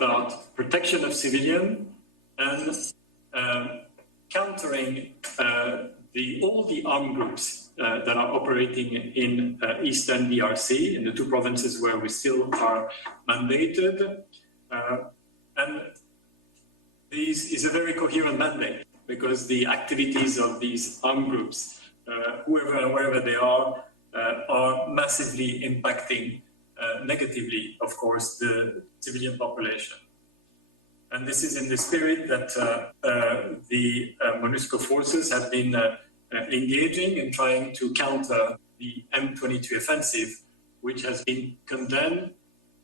about protection of civilians and countering all the armed groups that are operating in Eastern DRC, in the two provinces where we still are mandated. And this is a very coherent mandate because the activities of these armed groups, whoever and wherever they are massively impacting negatively, of course, the civilian population. And this is in the spirit that the MONUSCO forces have been engaging in trying to counter the M23 offensive, which has been condemned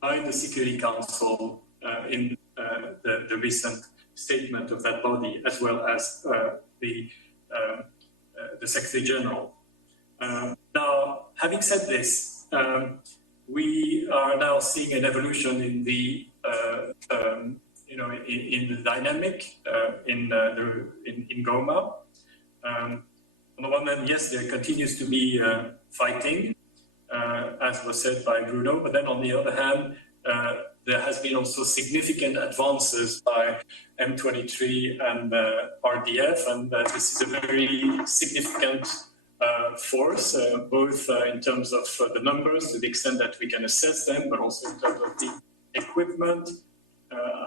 by the Security Council in the recent statement of that body, as well as the Secretary General. Now, having said this, we are now seeing an evolution in the in the dynamic in Goma. On the one hand, yes, there continues to be fighting, as was said by Bruno, but then on the other hand, there has been also significant advances by M23 and RDF, and this is a very significant force, both in terms of the numbers, to the extent that we can assess them, but also in terms of the equipment.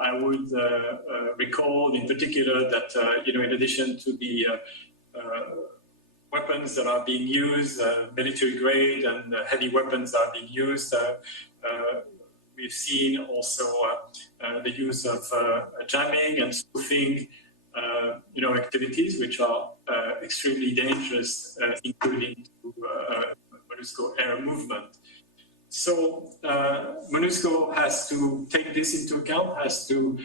I would recall in particular that, in addition to the weapons that are being used, military grade and heavy weapons that are being used, we've seen also the use of jamming and spoofing, activities which are extremely dangerous, including to MONUSCO air movement. So MONUSCO has to take this into account, has to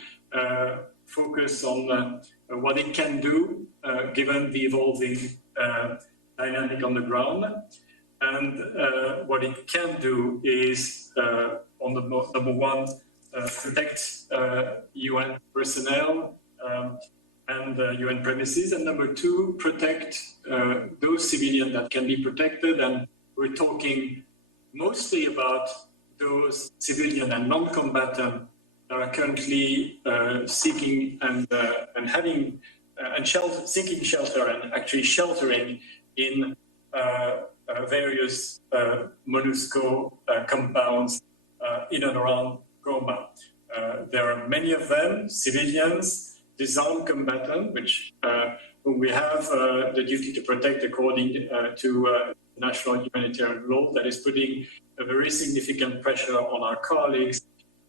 focus on what it can do given the evolving dynamic on the ground. And what it can do is, on the number one, protect UN personnel and UN premises, and number two, protect those civilians that can be protected. And we're talking mostly about those civilian and non-combatant that are currently seeking and having and seeking shelter and actually sheltering in various MONUSCO compounds in and around Goma. There are many of them, civilians, disarmed combatants, which whom we have the duty to protect according to national humanitarian law, that is putting a very significant pressure on our colleagues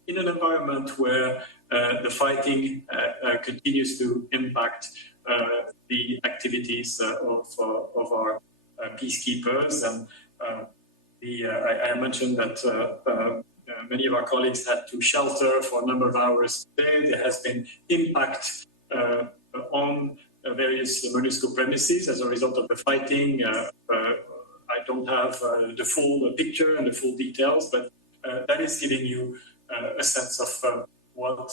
in an environment where the fighting continues to impact the activities of our peacekeepers. And I mentioned that many of our colleagues had to shelter for a number of hours a day. There has been impact on various MONUSCO premises as a result of the fighting. I don't have the full picture and the full details, but that is giving you a sense of what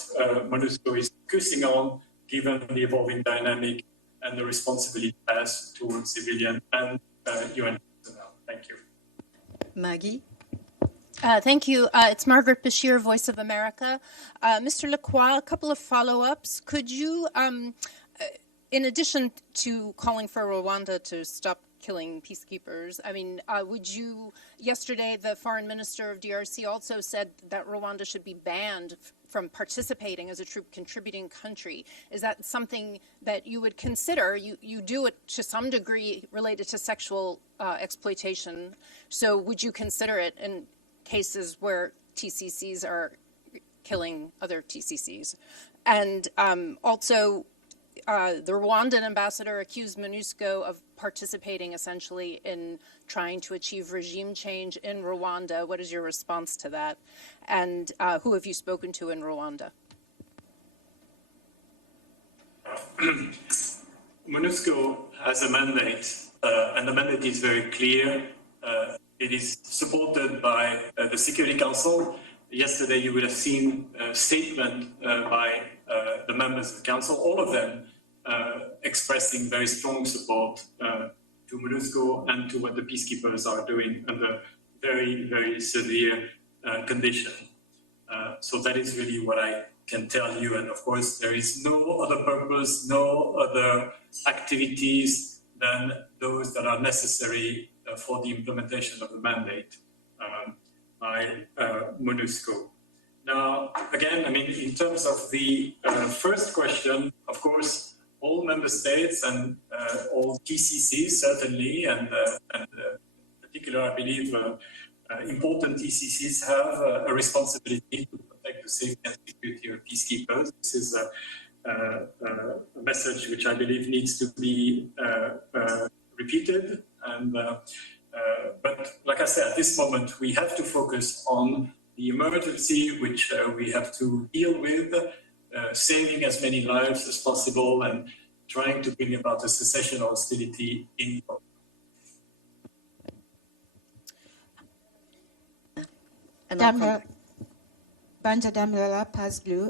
MONUSCO is focusing on, given the evolving dynamic and the responsibility it has towards civilian and UN personnel. Thank you. Maggie? Thank you. It's Margaret Bashir, Voice of America. Mr. Lacroix, a couple of follow-ups. Could you, in addition to calling for Rwanda to stop killing peacekeepers, yesterday the foreign minister of DRC also said that Rwanda should be banned from participating as a troop contributing country. Is that something that you would consider? You do it to some degree related to sexual exploitation. So would you consider it in cases where TCCs are killing other TCCs? And also, the Rwandan ambassador accused MONUSCO of participating essentially in trying to achieve regime change in Rwanda. What is your response to that? And who have you spoken to in Rwanda? MONUSCO has a mandate, and the mandate is very clear. It is supported by the Security Council. Yesterday, you would have seen a statement by the members of the Council, all of them expressing very strong support to MONUSCO and to what the peacekeepers are doing under very, very severe conditions. So that is really what I can tell you. And of course, there is no other purpose, no other activities than those that are necessary for the implementation of the mandate by MONUSCO. Now, again, I mean, in terms of the first question, of course, all member states and all TCCs certainly, and in particular, I believe, important TCCs have a responsibility to protect the safety and security of peacekeepers. This is a message which I believe needs to be repeated. And but like I said, at this moment, we have to focus on the emergency which we have to deal with, saving as many lives as possible and trying to bring about a cessation of hostility in Congo. Banja Damlala, Pass Blue.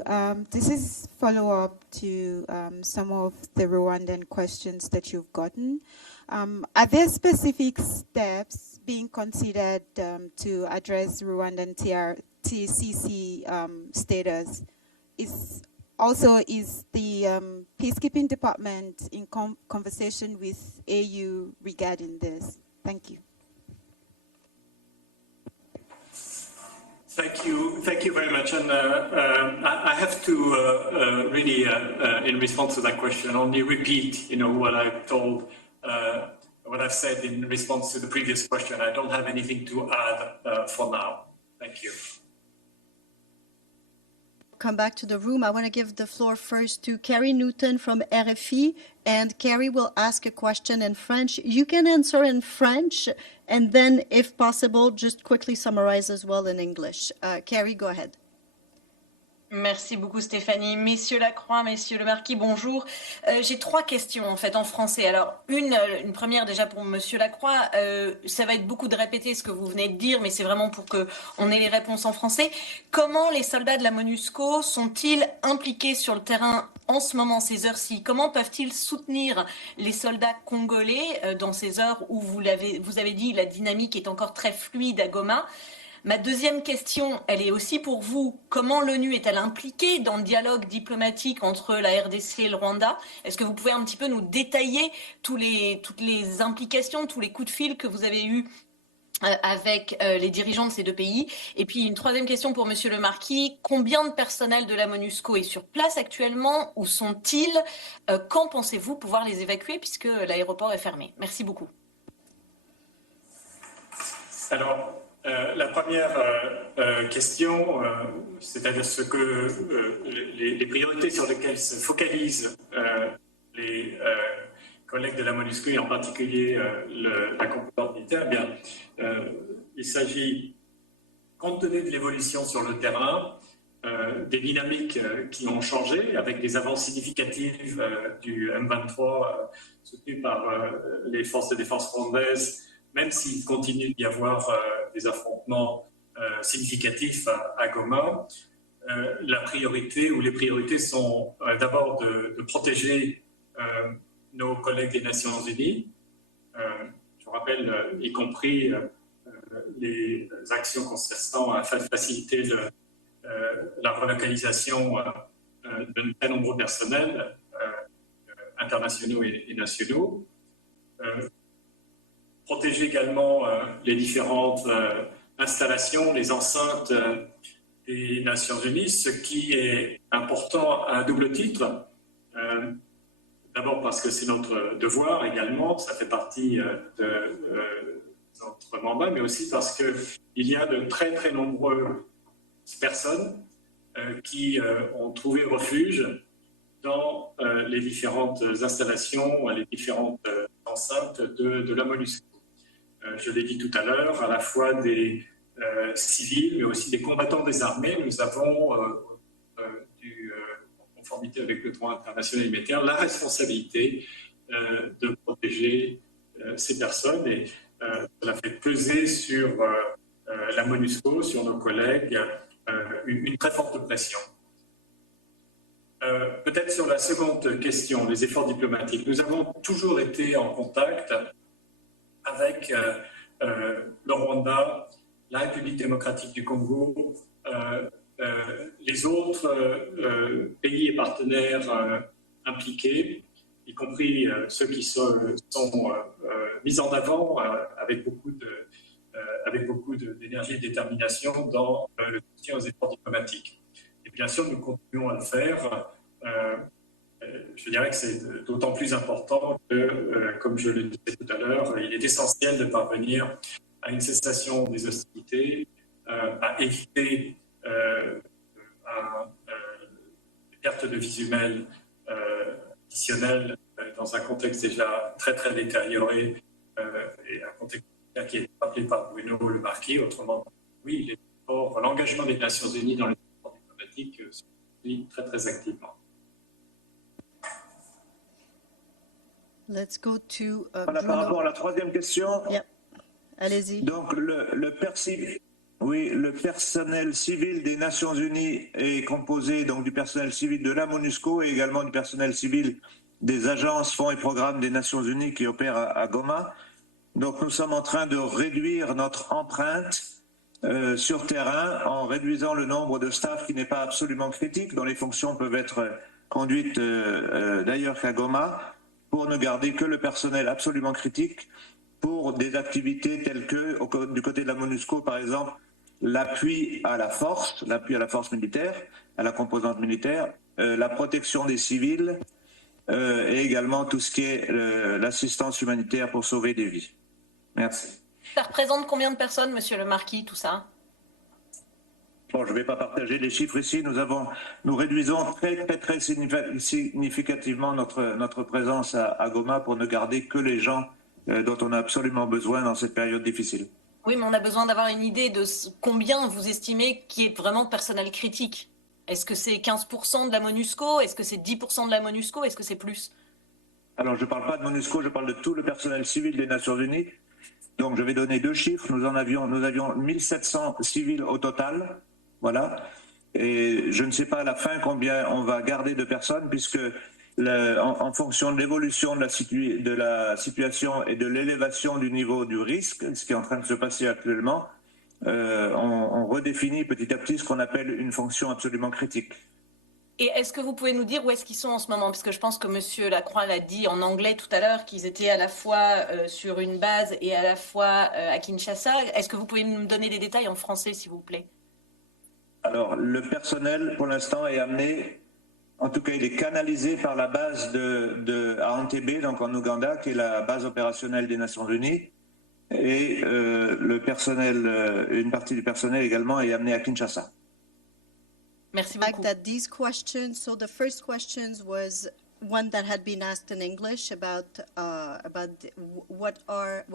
This is follow-up to some of the Rwandan questions that you've gotten. Are there specific steps being considered to address Rwandan TCC status? Is the peacekeeping department in conversation with AU regarding this? Thank you. Thank you very much. And I have to really, in response to that question, only repeat, what I've told, what I've said in response to the previous question. I don't have anything to add for now. Thank you. Come back to the room. I want to give the floor first to Carrie Newton from RFI, and Carrie will ask a question in French. You can answer in French, and then, if possible, just quickly summarize as well in English. Carrie, go ahead. Merci beaucoup Stéphanie. Messieurs Lacroix, messieurs Lemarquis, bonjour. J'ai 3 questions en fait en français. Alors une première déjà pour monsieur Lacroix, ça va être beaucoup de répéter ce que vous venez de dire, mais c'est vraiment pour qu'on ait les réponses en français. Comment les soldats de la MONUSCO sont-ils impliqués sur le terrain en ce moment, ces heures-ci? Comment peuvent-ils soutenir les soldats congolais dans ces heures où vous avez dit la dynamique est encore très fluide à Goma? Ma deuxième question, elle est aussi pour vous. Comment l'ONU est-elle impliquée dans le dialogue diplomatique entre la RDC et le Rwanda? Est-ce que vous pouvez un petit peu nous détailler toutes les implications, tous les coups de fil que vous avez eus avec les dirigeants de ces 2 pays? Et puis une troisième question pour monsieur Lemarquis. Combien de personnel de la MONUSCO est sur place actuellement? Où sont-ils? Quand pensez-vous pouvoir les évacuer puisque l'aéroport est fermé? Merci beaucoup. Alors, la première question, c'est-à-dire ce que les priorités sur lesquelles se focalisent les collègues de la MONUSCO et en particulier la composante militaire, eh bien, il s'agit, compte tenu de l'évolution sur le terrain, des dynamiques qui ont changé avec des avances significatives du M23 soutenu par les forces de défense rwandaises, même s'il continue d'y avoir des affrontements significatifs à Goma, la priorité ou les priorités sont d'abord de protéger nos collègues des Nations Unies. Je rappelle, y compris les actions consistant à faciliter la relocalisation de très nombreux personnels internationaux et nationaux. Protéger également les différentes installations, les enceintes des Nations Unies, ce qui est important à double titre. D'abord parce que c'est notre devoir également, ça fait partie de notre mandat, mais aussi parce qu'il y a de très très nombreuses personnes qui ont trouvé refuge dans les différentes installations, les différentes enceintes de la MONUSCO. Je l'ai dit tout à l'heure, à la fois des civils, mais aussi des combattants des armées. Nous avons, en conformité avec le droit international humanitaire, la responsabilité de protéger ces personnes. Et cela fait peser sur la MONUSCO, sur nos collègues, une très forte pression. Peut-être sur la seconde question, les efforts diplomatiques. Nous avons toujours été en contact avec le Rwanda, la République démocratique du Congo, les autres pays et partenaires impliqués, y compris ceux qui sont mis en avant avec beaucoup d'énergie et de détermination dans le soutien aux efforts diplomatiques. Et bien sûr, nous continuons à le faire. Je dirais que c'est d'autant plus important que, comme je le disais tout à l'heure, il est essentiel de parvenir à une cessation des hostilités, à éviter des pertes de vies humaines additionnelles dans un contexte déjà très très détérioré et un contexte qui est rappelé par Bruno Lemarquis. Autrement, oui, l'engagement des Nations Unies dans les efforts diplomatiques se poursuit très très activement. Let's go to Voilà, par rapport à la troisième question. Yep. Allez-y. Donc, le personnel civil des Nations Unies est composé donc du personnel civil de la MONUSCO et également du personnel civil des agences, fonds et programmes des Nations Unies qui opèrent à Goma. Donc, nous sommes en train de réduire notre empreinte sur terrain en réduisant le nombre de staff qui n'est pas absolument critique, dont les fonctions peuvent être conduites d'ailleurs qu'à Goma, pour ne garder que le personnel absolument critique pour des activités telles que, du côté de la MONUSCO, par exemple, l'appui à la force militaire, à la composante militaire, la protection des civils et également tout ce qui est l'assistance humanitaire pour sauver des vies. Merci. Ça représente combien de personnes, Monsieur Lemarquis, tout ça? Bon, je ne vais pas partager les chiffres ici. Nous réduisons très significativement notre présence à Goma pour ne garder que les gens dont on a absolument besoin dans cette période difficile. Oui, mais on a besoin d'avoir une idée de combien vous estimez qui est vraiment de personnel critique. Est-ce que c'est 15% de la MONUSCO? Est-ce que c'est 10% de la MONUSCO? Est-ce que c'est plus? Alors, je ne parle pas de MONUSCO, je parle de tout le personnel civil des Nations Unies. Donc, je vais donner deux chiffres. Nous avions 1700 civils au total. Voilà. Et je ne sais pas à la fin combien on va garder de personnes, puisque en fonction de l'évolution de la situation et de l'élévation du niveau du risque, ce qui est en train de se passer actuellement, on redéfinit petit à petit ce qu'on appelle une fonction absolument critique. Et est-ce que vous pouvez nous dire où est-ce qu'ils sont en ce moment? Parce que je pense que M. Lacroix l'a dit en anglais tout à l'heure, qu'ils étaient à la fois sur une base et à la fois à Kinshasa. Est-ce que vous pouvez nous donner des détails en français, s'il vous plaît? Alors, le personnel, pour l'instant, est amené, en tout cas, il est canalisé par la base à Entebbe, donc en Ouganda, qui est la base opérationnelle des Nations Unies. Et le personnel, une partie du personnel également est amené à Kinshasa. Merci beaucoup. That these questions, so the first questions was one that had been asked in English about what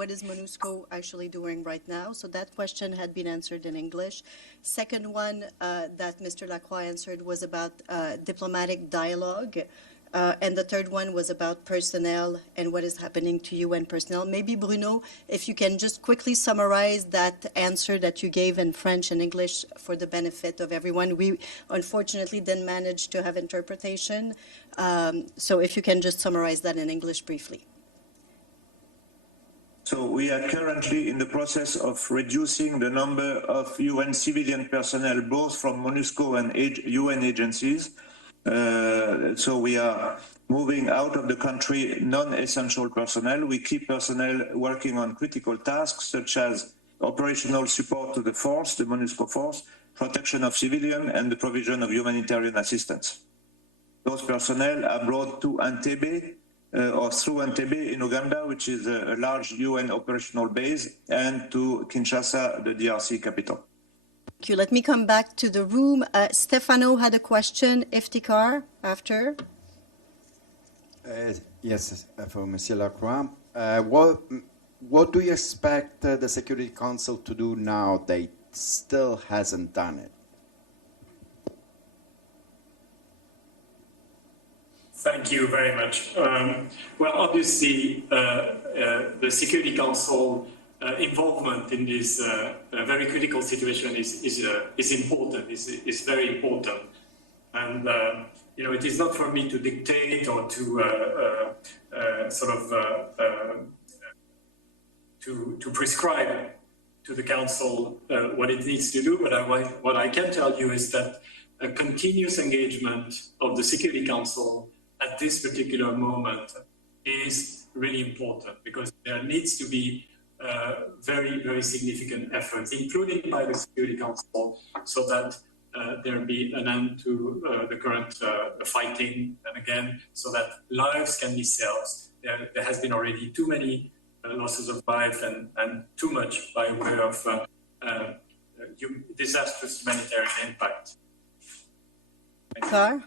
is MONUSCO actually doing right now. So that question had been answered in English. Second one that Mr. Lacroix answered was about diplomatic dialogue. And the third one was about personnel and what is happening to UN personnel. Maybe, Bruno, if you can just quickly summarize that answer that you gave in French and English for the benefit of everyone. We unfortunately didn't manage to have interpretation. So if you can just summarize that in English briefly. So we are currently in the process of reducing the number of UN civilian personnel, both from MONUSCO and UN agencies. So we are moving out of the country non-essential personnel. We keep personnel working on critical tasks such as operational support to the force, the MONUSCO force, protection of civilians, and the provision of humanitarian assistance. Those personnel are brought to Entebbe or through Entebbe in Uganda, which is a large UN operational base, and to Kinshasa, the DRC capital. Thank you. Let me come back to the room. Stefano had a question. Iftikhar, after. Yes, for Monsieur Lacroix. What do you expect the Security Council to do now that it still hasn't done it? Thank you very much. Well, obviously, the Security Council involvement in this very critical situation is important, is very important. And, you know, it is not for me to dictate or to to prescribe to the Council what it needs to do, but what I can tell you is that a continuous engagement of the Security Council at this particular moment is really important, because there needs to be very, very significant efforts, including by the Security Council, so that there be an end to the current fighting, and again, so that lives can be saved. There has been already too many losses of life and too much by way of disastrous humanitarian impact. Sir?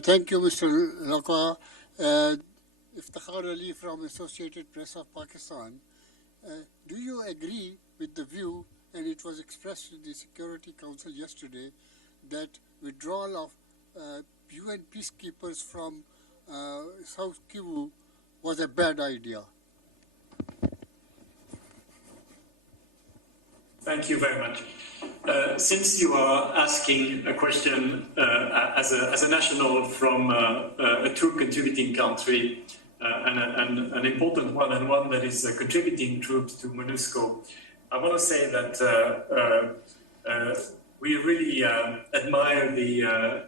Thank you, Mr. Lacroix. Iftikhar Ali from Associated Press of Pakistan. Do you agree with the view, and it was expressed in the Security Council yesterday, that withdrawal of UN peacekeepers from South Kivu was a bad idea? Thank you very much. Since you are asking a question as a national from a troop contributing country, and an important one, and one that is contributing troops to MONUSCO, I want to say that we really admire the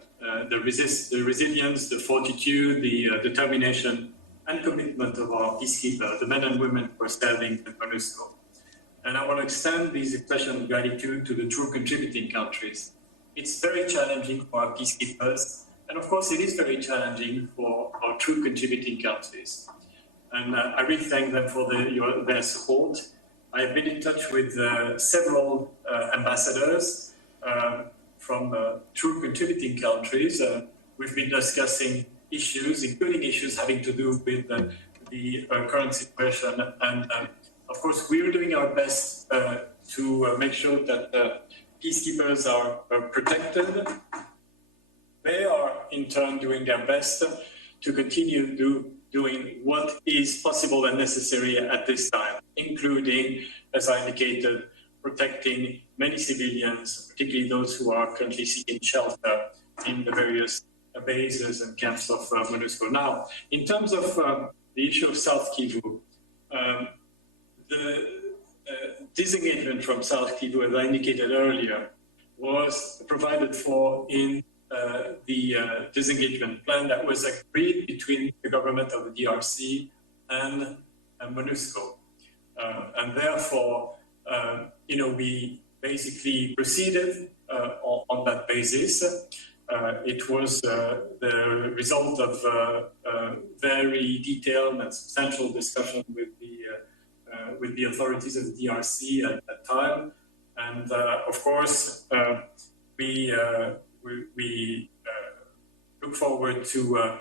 resilience, the fortitude, the determination and commitment of our peacekeepers, the men and women who are serving at MONUSCO. And I want to extend these expressions of gratitude to the true contributing countries. It's very challenging for our peacekeepers, and of course it is very challenging for our true contributing countries. And I really thank them for their support. I've been in touch with several ambassadors from true contributing countries. We've been discussing issues, including issues having to do with the current situation. And of course, we're doing our best to make sure that peacekeepers are protected. They are, in turn, doing their best to continue doing what is possible and necessary at this time, including, as I indicated, protecting many civilians, particularly those who are currently seeking shelter in the various bases and camps of MONUSCO. Now, in terms of the issue of South Kivu, the disengagement from South Kivu, as I indicated earlier, was provided for in the disengagement plan that was agreed between the government of the DRC and MONUSCO. And therefore, we basically proceeded on that basis. It was the result of very detailed and substantial discussion with the authorities of the DRC at that time. And of course, we look forward to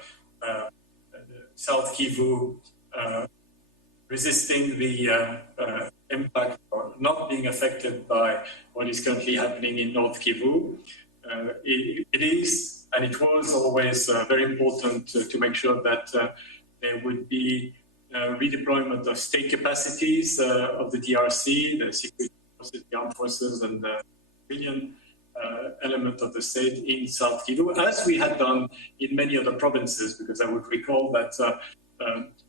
South Kivu resisting the impact or not being affected by what is currently happening in North Kivu. It is, and it was always very important to make sure that there would be redeployment of state capacities of the DRC, the security forces, the armed forces, and the civilian element of the state in South Kivu, as we had done in many other provinces, because I would recall that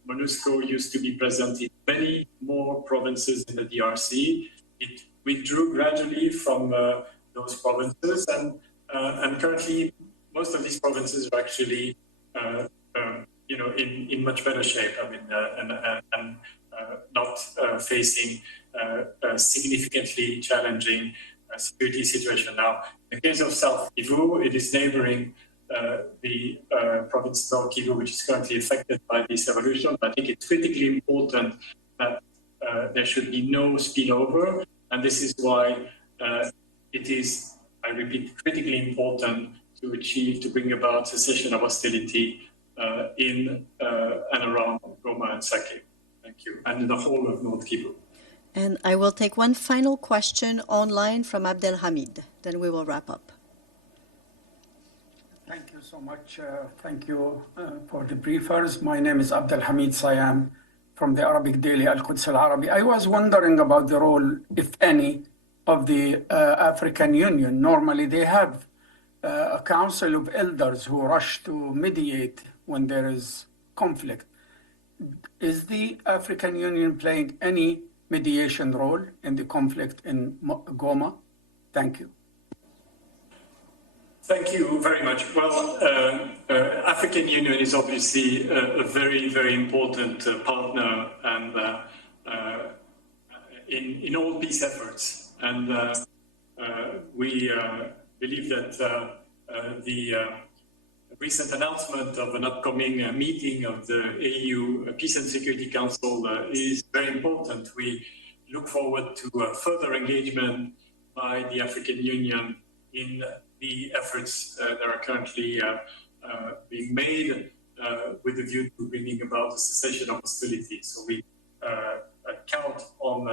MONUSCO used to be present in many more provinces in the DRC. It withdrew gradually from those provinces, and currently most of these provinces are actually in much better shape. I mean, and not facing a significantly challenging security situation. Now, in the case of South Kivu, it is neighboring the province of North Kivu, which is currently affected by this evolution. I think it's critically important that there should be no spillover, and this is why it is, I repeat, critically important to bring about cessation of hostility in and around Goma and Sake. Thank you. And in the whole of North Kivu. And I will take one final question online from Abdel Hamid. Then we will wrap up. Thank you so much. Thank you for the briefers. My name is Abdel Hamid Sayam from the Arabic daily Al-Quds Al-Arabi. I was wondering about the role, if any, of the African Union. Normally they have a council of elders who rush to mediate when there is conflict. is the African Union playing any mediation role in the conflict in Goma? Thank you. Thank you very much. Well, African Union is obviously a very, very important partner and in all peace efforts. And we believe that the recent announcement of an upcoming meeting of the AU Peace and Security Council is very important. We look forward to further engagement by the African Union in the efforts that are currently being made with a view to bringing about a cessation of hostilities. So we count on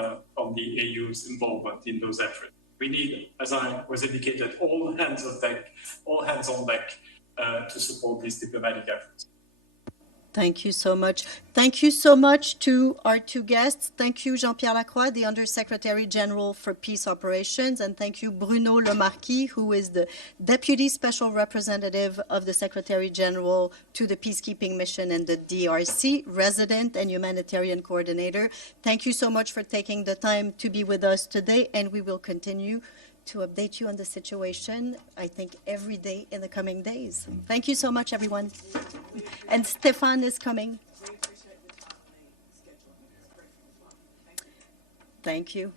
the AU's involvement in those efforts. We need, as I was indicated, all hands on deck to support these diplomatic efforts. Thank you so much. Thank you so much to our two guests. Thank you, Jean-Pierre Lacroix, the Undersecretary General for Peace Operations, and thank you, Bruno Lemarquis, who is the Deputy Special Representative of the Secretary General to the Peacekeeping Mission in the DRC, Resident and Humanitarian Coordinator. Thank you so much for taking the time to be with us today, and we will continue to update you on the situation, I think, every day in the coming days. Thank you so much, everyone. And Stéphane is coming. Thank you.